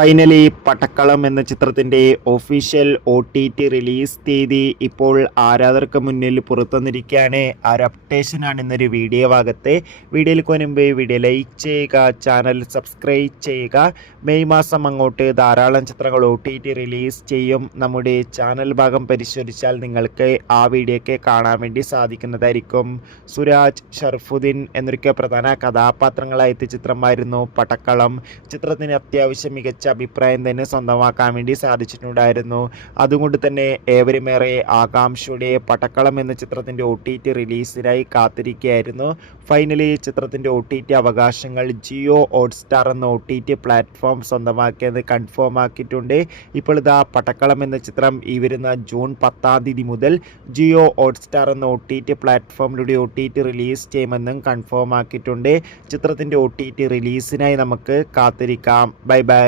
Finally പടക്കളം എന്ന ചിത്രത്തിൻ്റെ official OTT release തീയതി ഇപ്പോൾ ആരാധകർക്ക് മുന്നിൽ പുറത്തുവന്നിരിക്കുകയാണ്. ആ ഒരു അപ്ഡേഷനാണ് ഇന്നൊരു വീഡിയോ ഭാഗത്തെ. വീഡിയോയിൽ മുൻപ് വീഡിയോ ലൈക്ക് ചെയ്യുക, ചാനൽ സബ്സ്ക്രൈബ് ചെയ്യുക. മെയ് മാസം അങ്ങോട്ട് ധാരാളം ചിത്രങ്ങൾ OTT റിലീസ് ചെയ്യും. നമ്മുടെ ചാനൽ ഭാഗം പരിശോധിച്ചാൽ നിങ്ങൾക്ക് ആ വീഡിയോയ്ക്ക് കാണാൻ വേണ്ടി സാധിക്കുന്നതായിരിക്കും. സുരാജ്, ഷർഫുദ്ദീൻ എന്നൊക്കെ പ്രധാന കഥാപാത്രങ്ങളായ ചിത്രമായിരുന്നു പടക്കളം. ചിത്രത്തിന് അത്യാവശ്യം മികച്ച അഭിപ്രായം തന്നെ സ്വന്തമാക്കാൻ വേണ്ടി സാധിച്ചിട്ടുണ്ടായിരുന്നു. അതുകൊണ്ട് തന്നെ ഏവരുമേറെ ആകാംക്ഷയുടെ പടക്കളം എന്ന ചിത്രത്തിൻ്റെ OTT റിലീസിനായി കാത്തിരിക്കുകയായിരുന്നു. ഫൈനലി ചിത്രത്തിൻ്റെ OTT അവകാശങ്ങൾ ജിയോ ഹോട്ട്സ്റ്റാർ എന്ന OTT പ്ലാറ്റ്ഫോം സ്വന്തമാക്കിയത് കൺഫേം ആക്കിയിട്ടുണ്ട്. ഇപ്പോൾ ഇതാ പടക്കളം എന്ന ചിത്രം ഈ വരുന്ന ജൂൺ 10 തീയതി മുതൽ ജിയോ ഹോട്ട്സ്റ്റാർ എന്ന OTT പ്ലാറ്റ്ഫോമിലൂടെ OTT റിലീസ് ചെയ്യുമെന്നും കൺഫേം ആക്കിയിട്ടുണ്ട്. ചിത്രത്തിൻ്റെ OTT റിലീസിനായി നമുക്ക് കാത്തിരിക്കാം. Bye bye.